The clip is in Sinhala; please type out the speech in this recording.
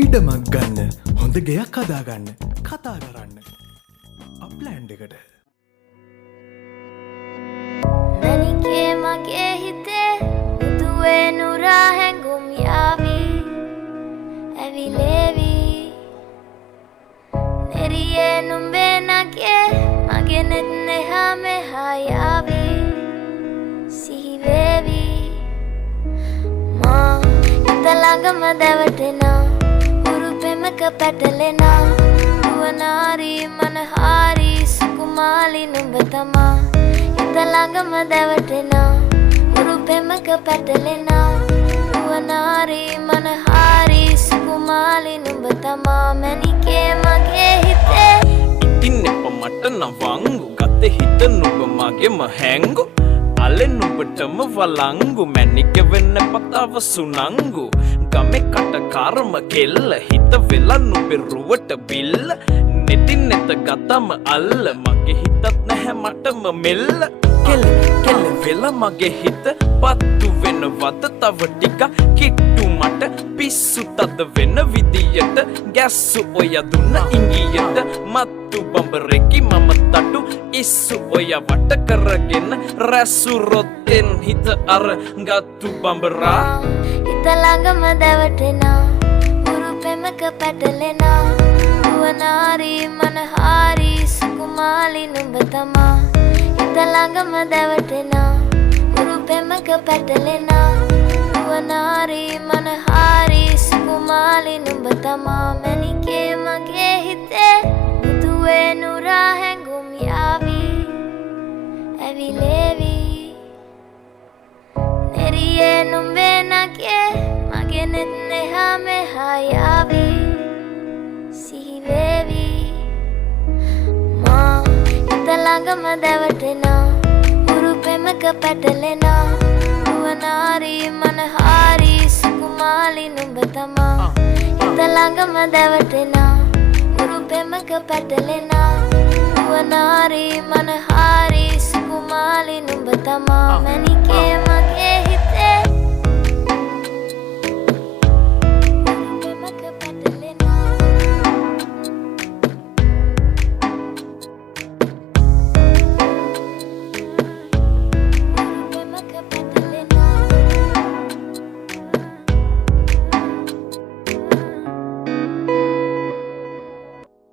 ඉඩමක් ගන්න හොඳ ගෙයක් හදාගන්න කතා කරන්න අප්ලෑන්ඩ් එකට මැනිකේ මගේ හිතේ මුදුවේ නුරා හැඟුම් යාවි ඇවිලේවි නෙරියේ නුඹේ නගේ මගේ නෙත් නෙහා මෙහා යාවි සිහිවේවි මා හිත ළඟම දැවටෙනා උරුපෙමක පැටලෙනා නුවනාරි මනහාරි සුකුමාලි නුඹ තමා හිත ළඟම දැවටෙනා උරුපෙමක පැටලෙනා නුවනාරි මනහාරි සුකුමාලි නුඹ තමා මැනිකේ මගේ හිතේ ඉතින් එප මට නවංගු ගත හිත නුඹ මගේම හැංගු අලෙන් නුඹටම වලංගු මැනික වෙන්න පතාව සුනංගු ගමේ කටකාරම කෙල්ල හිත වෙලා නුඹේ රුවට බිල්ල නෙතින් නෙත ගතම අල්ල මගේ හිතත් නැහැ මටම මෙල්ල කෙල වෙලා මගේ හිත පත්තු වෙනවද තව ටික කිට්ටු මට පිස්සු තද වෙන විදියට ගැස්සු ඔය දුන්න ඉංගියට මත්තු බඹරෙකි මම තටු ඉස්සු ඔය වට කරගෙන රැසු රොත්තෙන් හිත අර ගත්තු බඹරා හිත ළඟම දැවටෙනා උරුපෙමක පැටලෙනා නුවනාරි මනහාරි සුකුමාලි නුඹ තමා හිත ළඟම දැවටෙනා උරුපෙමක පැටලෙනා නුවනාරි මනහාරි සුකුමාලි නුඹ තමා මැනිකේ මගේ හිතේ මුදුවේ නුරා හැඟුම් යාවි ඇවිලේවි නෙරියේ නුඹේ නගේ මගේ නෙත් නෙහා මෙහා යාවි සිහිවේවි මා හිත ළඟම දැවටෙනා උරුපෙමක පැටලෙනා නුවනාරි මනහාරි සුකුමාලි නුඹ තමා හිත ළඟම දැවටෙනා උරුපෙමක පැටලෙනා නුවනාරි මනහාරි සුකුමාලි නුඹ තමා මැනිකේ